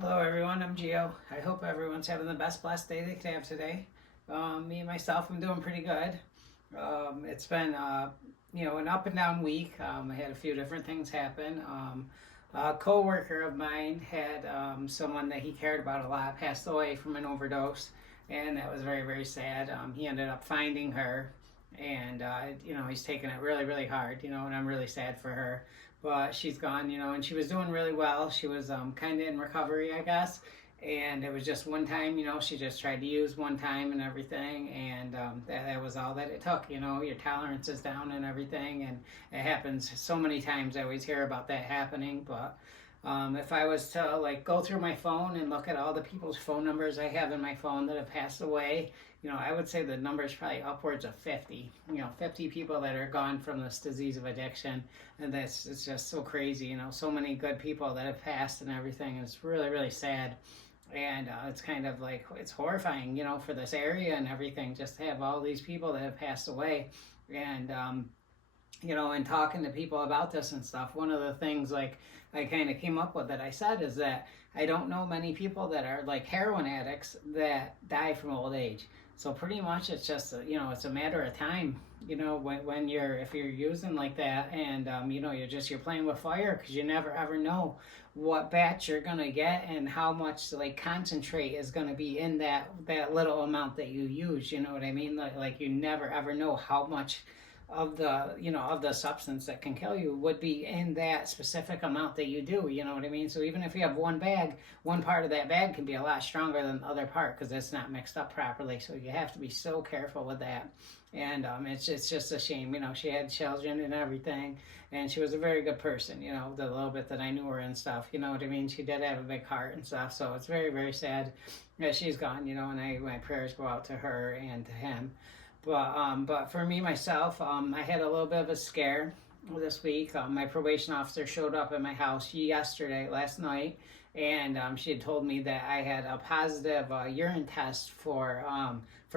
Hello everyone, I'm Gio. I hope everyone's having the best blessed day they could have today. Me and myself, I'm doing pretty good. It's been, an up and down week. I had a few different things happen. A co-worker of mine had someone that he cared about a lot passed away from an overdose, and that was very, very sad. He ended up finding her, and he's taking it really, really hard. And I'm really sad for her, but she's gone. And she was doing really well. She was kind of in recovery, I guess. And it was just one time, she just tried to use one time and everything, and that was all that it took. Your tolerance is down and everything, and it happens so many times. I always hear about that happening, but if I was to like go through my phone and look at all the people's phone numbers I have in my phone that have passed away, I would say the number is probably upwards of 50. 50 people that are gone from this disease of addiction, and it's just so crazy. So many good people that have passed and everything, and it's really, really sad. And it's kind of like, it's horrifying, for this area and everything, just to have all these people that have passed away. And and talking to people about this and stuff, one of the things like I kind of came up with that I said is that I don't know many people that are like heroin addicts that die from old age. So pretty much it's just it's a matter of time. When if you're using like that, and you're playing with fire, because you never ever know what batch you're gonna get and how much like concentrate is gonna be in that little amount that you use. You know what I mean? Like you never ever know how much of the substance that can kill you would be in that specific amount that you do. You know what I mean? So even if you have one bag, one part of that bag can be a lot stronger than the other part because it's not mixed up properly. So you have to be so careful with that. And it's just a shame. She had children and everything, and she was a very good person. The little bit that I knew her and stuff. You know what I mean? She did have a big heart and stuff. So it's very, very sad that she's gone. And my prayers go out to her and to him. But for me myself, I had a little bit of a scare this week. My probation officer showed up at my house last night, and she had told me that I had a positive urine test for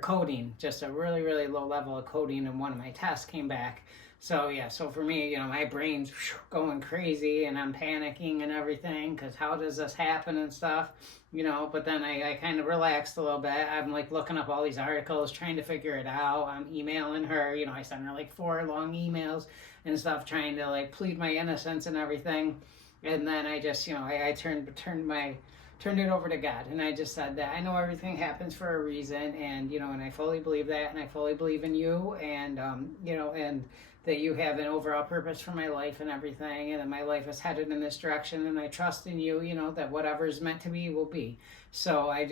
codeine, just a really, really low level of codeine, and one of my tests came back. So yeah, so for me, my brain's going crazy, and I'm panicking and everything, because how does this happen and stuff, but then I kind of relaxed a little bit. I'm like looking up all these articles, trying to figure it out. I'm emailing her, I sent her like 4 long emails and stuff, trying to like plead my innocence and everything. And then I just, I turned it over to God, and I just said that I know everything happens for a reason, and and I fully believe that, and I fully believe in you, and and that you have an overall purpose for my life and everything, and that my life is headed in this direction, and I trust in you, that whatever is meant to be will be. So I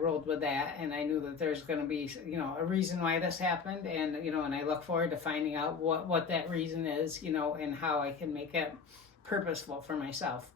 rolled with that, and I knew that there's going to be a reason why this happened, and and I look forward to finding out what that reason is, and how I can make it purposeful for myself.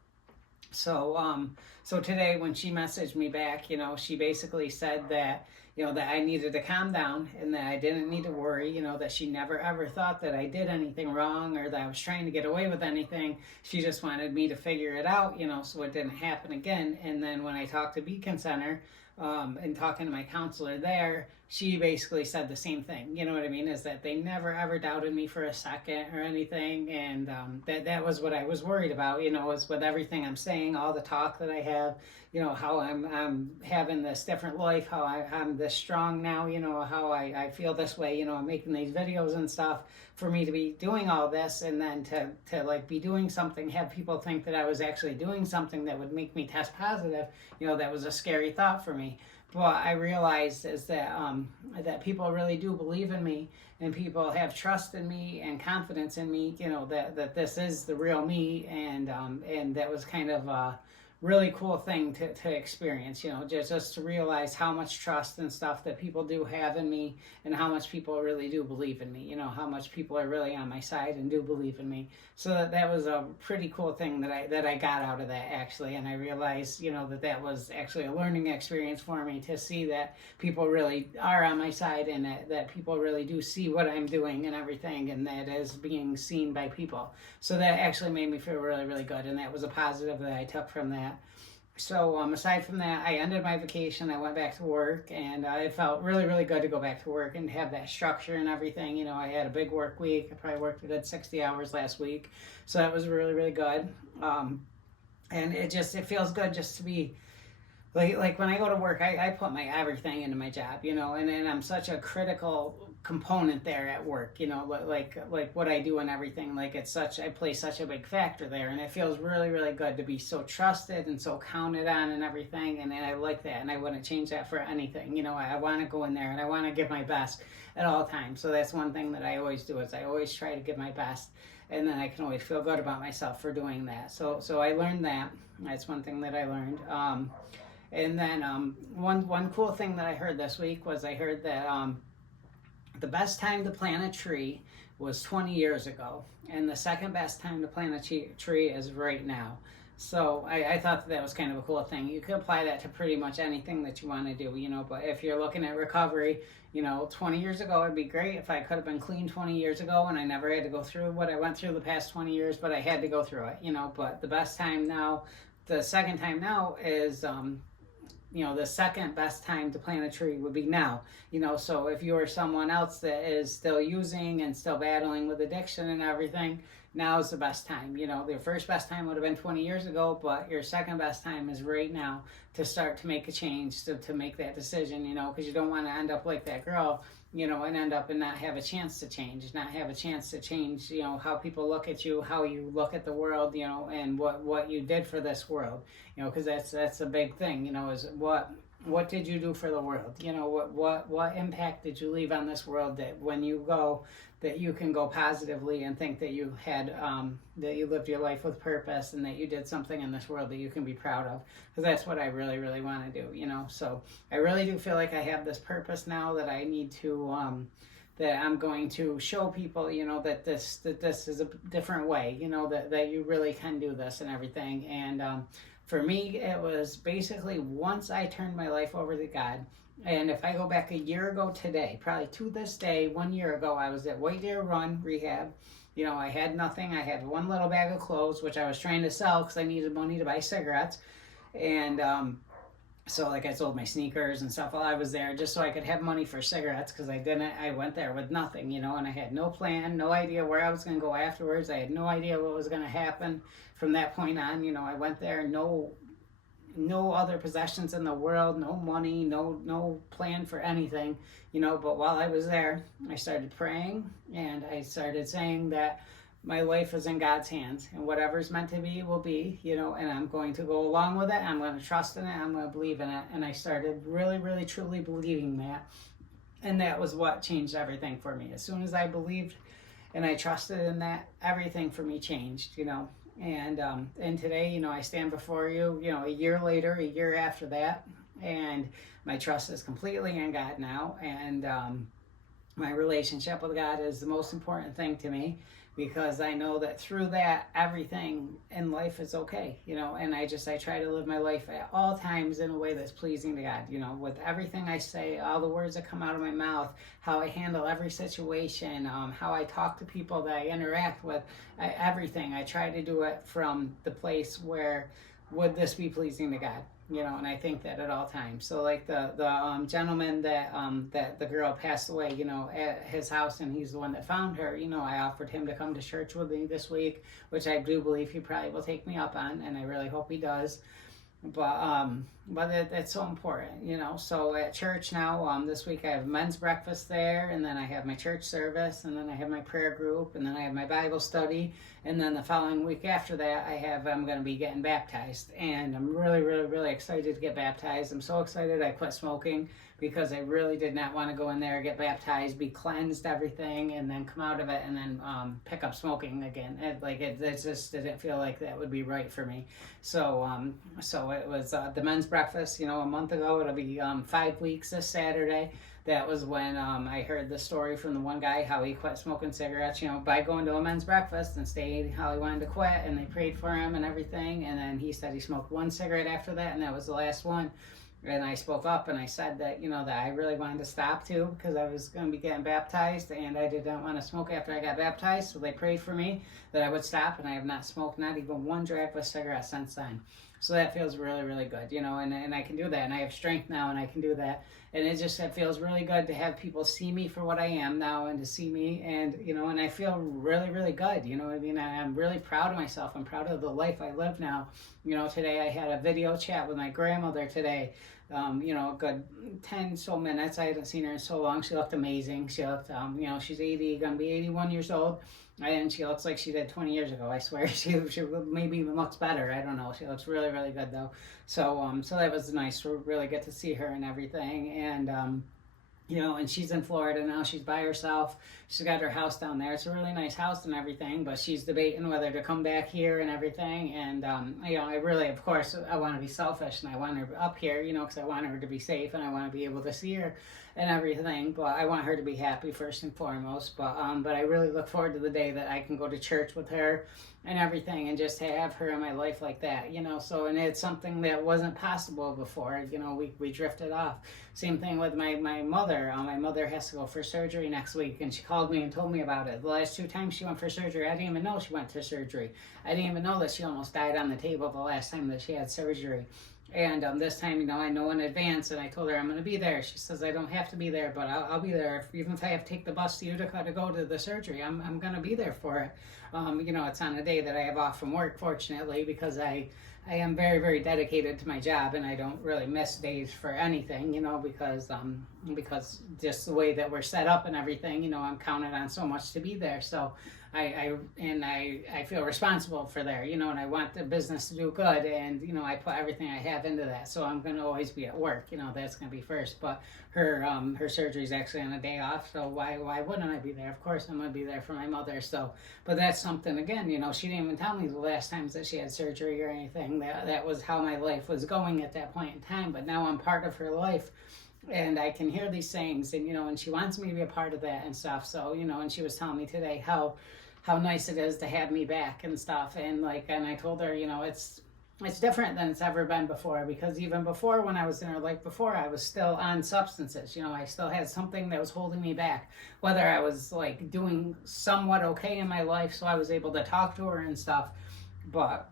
So today when she messaged me back, she basically said that, that I needed to calm down and that I didn't need to worry, that she never ever thought that I did anything wrong or that I was trying to get away with anything. She just wanted me to figure it out, so it didn't happen again. And then when I talked to Beacon Center, and talking to my counselor there, she basically said the same thing. You know what I mean? Is that they never ever doubted me for a second or anything, and that was what I was worried about. Was with everything I'm saying, all the talk that I have. How I'm having this different life, how I'm this strong now. How I feel this way. I'm making these videos and stuff. For me to be doing all this, and then to like be doing something, have people think that I was actually doing something that would make me test positive. That was a scary thought for me. But I realized is that people really do believe in me, and people have trust in me and confidence in me. That this is the real me, and that was kind of a really cool thing to experience. Just to realize how much trust and stuff that people do have in me, and how much people really do believe in me. How much people are really on my side and do believe in me. So that was a pretty cool thing that I got out of that, actually. And I realized that was actually a learning experience for me, to see that people really are on my side, and that people really do see what I'm doing and everything, and that is being seen by people. So that actually made me feel really, really good, and that was a positive that I took from that. So aside from that, I ended my vacation. I went back to work, and it felt really, really good to go back to work and have that structure and everything. I had a big work week. I probably worked a good 60 hours last week, so that was really, really good. And it feels good just to be like when I go to work, I put my everything into my job, and I'm such a critical component there at work, like what I do and everything. Like I play such a big factor there, and it feels really, really good to be so trusted and so counted on and everything. And I like that, and I wouldn't change that for anything. I want to go in there and I want to give my best at all times. So that's one thing that I always do is I always try to give my best, and then I can always feel good about myself for doing that. So I learned that. That's one thing that I learned. And then one cool thing that I heard this week was I heard that the best time to plant a tree was 20 years ago, and the second best time to plant a tree is right now. So I thought that was kind of a cool thing. You could apply that to pretty much anything that you want to do, but if you're looking at recovery, 20 years ago, it'd be great if I could have been clean 20 years ago and I never had to go through what I went through the past 20 years, but I had to go through it, but the best time now, the second time now is the second best time to plant a tree would be now. So if you're someone else that is still using and still battling with addiction and everything, now is the best time. Your first best time would have been 20 years ago, but your second best time is right now to start to make a change, to make that decision, because you don't want to end up like that girl, and end up and not have a chance to change, how people look at you, how you look at the world, and what you did for this world, because that's a big thing, is what did you do for the world? What impact did you leave on this world that when you go, that you can go positively and think that you had, that you lived your life with purpose and that you did something in this world that you can be proud of. Because that's what I really, really want to do, So I really do feel like I have this purpose now that I need to, that I'm going to show people, that this is a different way, that you really can do this and everything. And for me, it was basically once I turned my life over to God. And if I go back a year ago today, probably to this day, 1 year ago, I was at White Deer Run Rehab. I had nothing. I had one little bag of clothes, which I was trying to sell because I needed money to buy cigarettes. And so I sold my sneakers and stuff while I was there just so I could have money for cigarettes because I went there with nothing, and I had no plan, no idea where I was going to go afterwards. I had no idea what was going to happen from that point on. I went there, no other possessions in the world, no money, no plan for anything, but while I was there, I started praying and I started saying that my life is in God's hands and whatever's meant to be will be, and I'm going to go along with it. I'm going to trust in it. I'm going to believe in it. And I started really, really, truly believing that. And that was what changed everything for me. As soon as I believed and I trusted in that, everything for me changed, And today, I stand before you, a year later, a year after that, and my trust is completely in God now, and my relationship with God is the most important thing to me because I know that through that, everything in life is okay, and I try to live my life at all times in a way that's pleasing to God, with everything I say, all the words that come out of my mouth, how I handle every situation, how I talk to people that I interact with, everything. I try to do it from the place where would this be pleasing to God, and I think that at all times. So like the gentleman that the girl passed away, at his house, and he's the one that found her, I offered him to come to church with me this week, which I do believe he probably will take me up on, and I really hope he does. But it's so important, So at church now, this week I have men's breakfast there, and then I have my church service, and then I have my prayer group, and then I have my Bible study, and then the following week after that, I'm going to be getting baptized, and I'm really, really, really excited to get baptized. I'm so excited I quit smoking because I really did not want to go in there, get baptized, be cleansed, everything, and then come out of it and then pick up smoking again. It just didn't feel like that would be right for me. So it was the men's breakfast, a month ago. It'll be 5 weeks this Saturday. That was when I heard the story from the one guy, how he quit smoking cigarettes, by going to a men's breakfast and stayed how he wanted to quit, and they prayed for him and everything. And then he said he smoked one cigarette after that, and that was the last one. And I spoke up and I said that, that I really wanted to stop too because I was going to be getting baptized and I didn't want to smoke after I got baptized. So they prayed for me that I would stop, and I have not smoked not even one drag of a cigarette since then. So that feels really, really good, and I can do that, and I have strength now, and I can do that. And it feels really good to have people see me for what I am now, and to see me, and I feel really, really good, what I mean? I'm really proud of myself. I'm proud of the life I live now. Today I had a video chat with my grandmother today, a good 10 so minutes. I hadn't seen her in so long. She looked amazing. She looked, she's 80, gonna be 81 years old. And she looks like she did 20 years ago. I swear, she maybe even looks better. I don't know. She looks really, really good though. So that was nice to really get to see her and everything. And she's in Florida now. She's by herself. She's got her house down there. It's a really nice house and everything, but she's debating whether to come back here and everything. And, I really, of course, I want to be selfish, and I want her up here, because I want her to be safe, and I want to be able to see her and everything. But I want her to be happy first and foremost. But I really look forward to the day that I can go to church with her and everything, and just have her in my life like that, So, and it's something that wasn't possible before. We drifted off. Same thing with my mother. My mother has to go for surgery next week, and she called me and told me about it. The last 2 times she went for surgery, I didn't even know she went to surgery. I didn't even know that she almost died on the table the last time that she had surgery. And this time, I know in advance, and I told her I'm going to be there. She says I don't have to be there, but I'll be there. Even if I have to take the bus to Utica to go to the surgery, I'm going to be there for it. It's on a day that I have off from work, fortunately, because I am very, very dedicated to my job, and I don't really miss days for anything, because just the way that we're set up and everything, I'm counted on so much to be there. So I feel responsible for there, and I want the business to do good, and I put everything I have into that. So I'm going to always be at work, that's going to be first. But her surgery is actually on a day off, so why wouldn't I be there? Of course I'm going to be there for my mother. So, but that's something, again, she didn't even tell me the last times that she had surgery or anything. That was how my life was going at that point in time. But now I'm part of her life, and I can hear these things, and she wants me to be a part of that and stuff. So, and she was telling me today how nice it is to have me back and stuff. And I told her, it's different than it's ever been before, because even before, when I was in her life before, I was still on substances. I still had something that was holding me back, whether I was doing somewhat okay in my life, so I was able to talk to her and stuff, but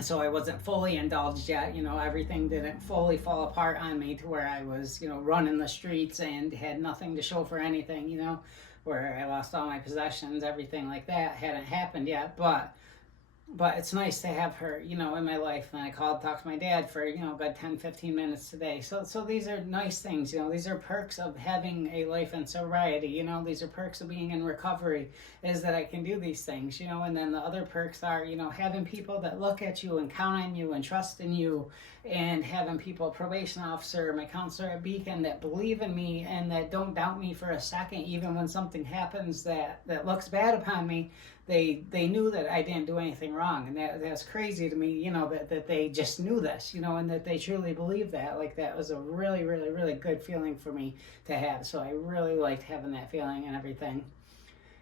so I wasn't fully indulged yet. Everything didn't fully fall apart on me to where I was, running the streets and had nothing to show for anything, where I lost all my possessions, everything like that hadn't happened yet. But it's nice to have her, in my life. And I called, talked to my dad for, about 10, 15 minutes today. So these are nice things, these are perks of having a life in sobriety, these are perks of being in recovery, is that I can do these things, and then the other perks are, having people that look at you and count on you and trust in you, and having people, probation officer, my counselor at Beacon, that believe in me and that don't doubt me for a second, even when something happens that looks bad upon me. They knew that I didn't do anything wrong, and that's crazy to me, that they just knew this, and that they truly believe that. That was a really, really, really good feeling for me to have. So I really liked having that feeling and everything.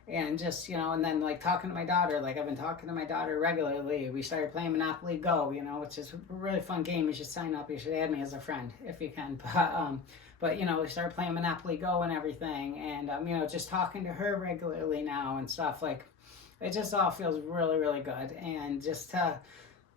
And just, and then talking to my daughter, I've been talking to my daughter regularly. We started playing Monopoly Go, which is a really fun game. You should sign up. You should add me as a friend if you can. But we started playing Monopoly Go and everything. And, just talking to her regularly now and stuff, it just all feels really, really good. And just to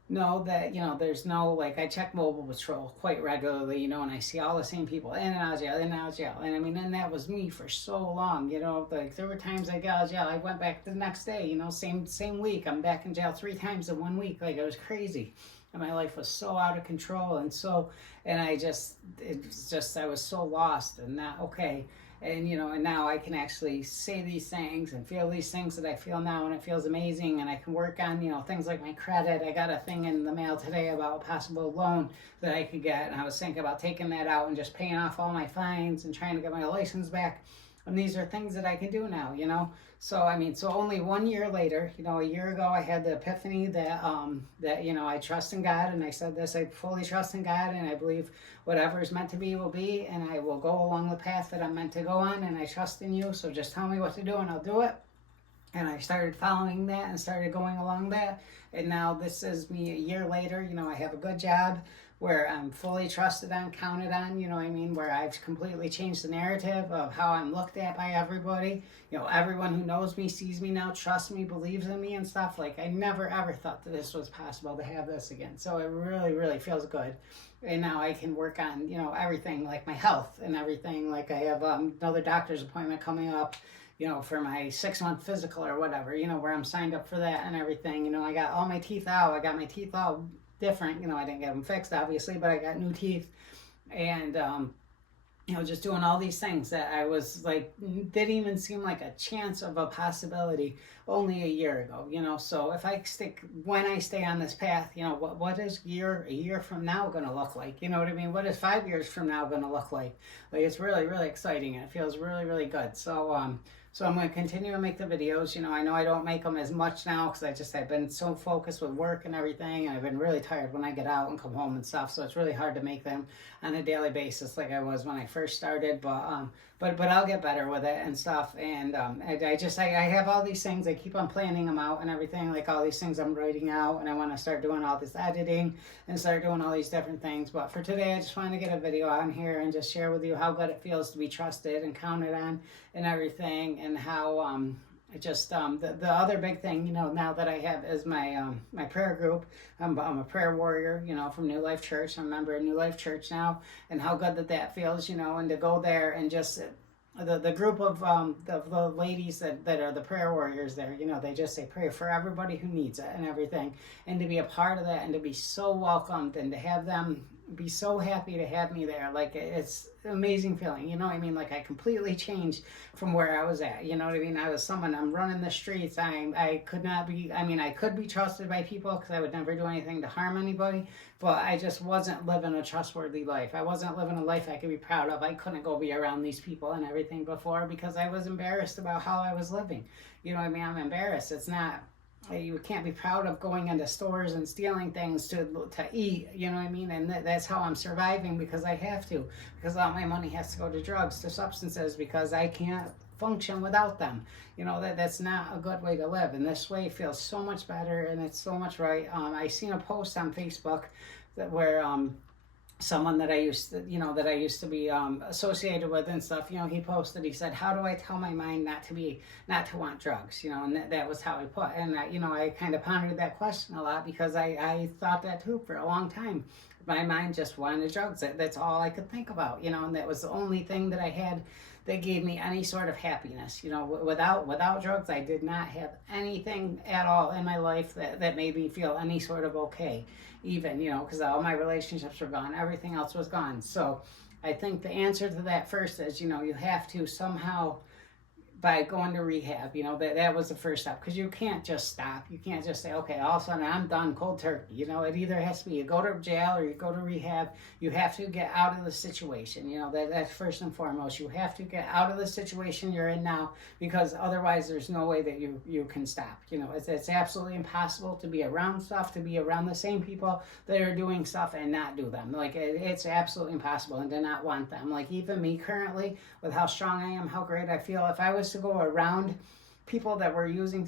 know that, there's no, I check mobile patrol quite regularly, and I see all the same people in and out of jail, in and out of jail. And I mean, and that was me for so long, there were times I got out of jail, I went back the next day, same week, I'm back in jail 3 times in 1 week. It was crazy. And my life was so out of control, and I was so lost and not okay. And, and now I can actually say these things and feel these things that I feel now, and it feels amazing. And I can work on, things like my credit. I got a thing in the mail today about a possible loan that I could get. And I was thinking about taking that out and just paying off all my fines and trying to get my license back. And these are things that I can do now, So, so only 1 year later, a year ago, I had the epiphany that I trust in God. And I said this, I fully trust in God, and I believe whatever is meant to be will be, and I will go along the path that I'm meant to go on, and I trust in you. So just tell me what to do and I'll do it. And I started following that and started going along that. And now this is me a year later. You know, I have a good job where I'm fully trusted on, counted on, you know what I mean? Where I've completely changed the narrative of how I'm looked at by everybody. You know, everyone who knows me, sees me now, trusts me, believes in me and stuff. Like, I never ever thought that this was possible to have this again. So it really, really feels good. And now I can work on, you know, everything, like my health and everything. Like, I have another doctor's appointment coming up, you know, for my 6-month physical or whatever, you know, where I'm signed up for that and everything. You know, I got all my teeth out. I got my teeth all different. You know, I didn't get them fixed, obviously, but I got new teeth. And, you know, just doing all these things that I was like, didn't even seem like a chance of a possibility only a year ago, you know. So if I when I stay on this path, you know, what is a year from now going to look like? You know what I mean? What is 5 years from now going to look like? Like, it's really, really exciting. It feels really, really good. So I'm going to continue to make the videos. You know I don't make them as much now because I've been so focused with work and everything. And I've been really tired when I get out and come home and stuff. So it's really hard to make them on a daily basis like I was when I first started. But I'll get better with it and stuff. And I have all these things. I keep on planning them out and everything. Like all these things I'm writing out. And I want to start doing all this editing and start doing all these different things. But for today, I just want to get a video on here and just share with you how good it feels to be trusted and counted on and everything. And how the other big thing, you know, now that I have is my my prayer group. I'm a prayer warrior, you know, from New Life Church. I'm a member of New Life Church now, and how good that feels, you know, and to go there and just the group of the ladies that are the prayer warriors there, you know, they just say pray for everybody who needs it and everything, and to be a part of that and to be so welcomed and to have them be so happy to have me there. Like, it's an amazing feeling, you know what I mean? Like, I completely changed from where I was at, you know what I mean? I was someone, I'm running the streets, I could not be, I mean, I could be trusted by people because I would never do anything to harm anybody, but I just wasn't living a trustworthy life. I wasn't living a life I could be proud of. I couldn't go be around these people and everything before because I was embarrassed about how I was living. You know what I mean? I'm embarrassed. It's not, you can't be proud of going into stores and stealing things to eat, you know what I mean? And that's how I'm surviving, because I have to, because all my money has to go to drugs, to substances, because I can't function without them. You know, that's not a good way to live, and this way feels so much better, and it's so much right. I seen a post on Facebook where someone that I used to be associated with and stuff, you know, he posted, he said, how do I tell my mind not to want drugs, you know, and that was how he put, and you know, I kind of pondered that question a lot, because I thought that too for a long time. My mind just wanted drugs. That's all I could think about, you know, and that was the only thing that I had that gave me any sort of happiness. You know, without drugs, I did not have anything at all in my life that made me feel any sort of okay, even, you know, because all my relationships were gone. Everything else was gone. So I think the answer to that first is, you know, you have to somehow, by going to rehab, you know, that was the first step, because you can't just stop. You can't just say, okay, all of a sudden I'm done, cold turkey. You know, it either has to be you go to jail or you go to rehab. You have to get out of the situation. You know, that's first and foremost. You have to get out of the situation you're in now, because otherwise there's no way that you can stop. You know, it's absolutely impossible to be around stuff, to be around the same people that are doing stuff and not do them. Like, it's absolutely impossible, and to not want them. Like, even me currently, with how strong I am, how great I feel, if I was to go around people that were using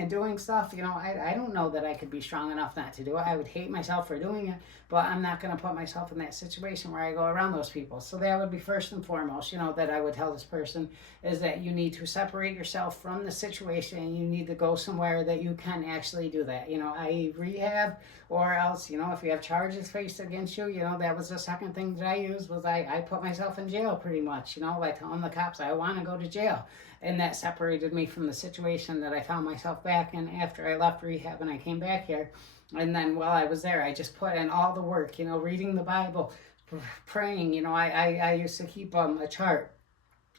and doing stuff, you know, I don't know that I could be strong enough not to do it. I would hate myself for doing it, but I'm not going to put myself in that situation where I go around those people. So that would be first and foremost, you know, that I would tell this person, is that you need to separate yourself from the situation, and you need to go somewhere that you can actually do that, you know, i.e. rehab, or else, you know, if you have charges faced against you, you know, that was the second thing that I used, was I put myself in jail pretty much, you know, by telling the cops I want to go to jail. And that separated me from the situation that I found myself back in after I left rehab and I came back here. And then while I was there, I just put in all the work, you know, reading the Bible, praying. You know, I used to keep a chart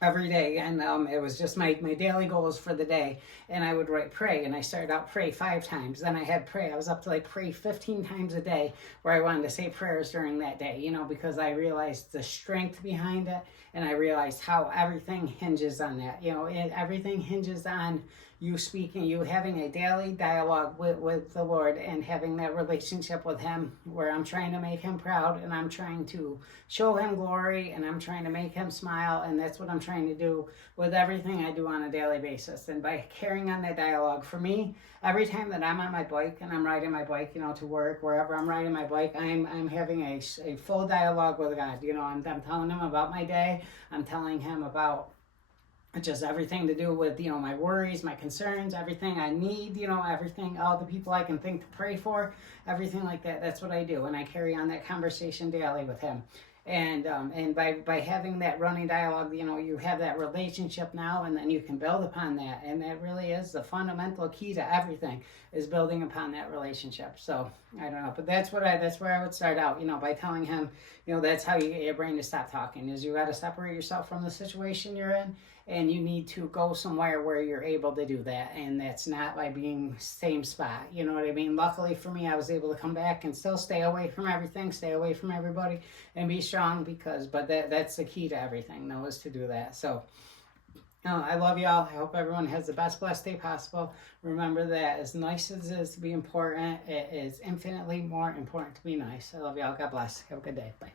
every day, and it was just my daily goals for the day, and I would write pray, and I started out pray 5 times, then I had pray, I was up to like pray 15 times a day, where I wanted to say prayers during that day, you know, because I realized the strength behind it, and I realized how everything hinges on that, you know, everything hinges on you speaking, you having a daily dialogue with the Lord and having that relationship with him where I'm trying to make him proud and I'm trying to show him glory and I'm trying to make him smile. And that's what I'm trying to do with everything I do on a daily basis. And by carrying on that dialogue, for me, every time that I'm on my bike and I'm riding my bike, to work, wherever I'm riding my bike, I'm having a full dialogue with God. I'm telling him about my day. I'm telling him about just everything to do with, my worries, my concerns, everything I need, everything, all the people I can think to pray for, everything like that. That's what I do. And I carry on that conversation daily with him. And by having that running dialogue, you have that relationship now, and then you can build upon that. And that really is the fundamental key to everything, is building upon that relationship. So I don't know, but that's where I would start out, by telling him, that's how you get your brain to stop talking, is you got to separate yourself from the situation you're in, and you need to go somewhere where you're able to do that. And that's not by being same spot. You know what I mean? Luckily for me, I was able to come back and still stay away from everything, stay away from everybody, and be strong but that's the key to everything, though, is to do that. So I love y'all. I hope everyone has the best blessed day possible. Remember that as nice as it is to be important, it is infinitely more important to be nice. I love y'all. God bless. Have a good day. Bye.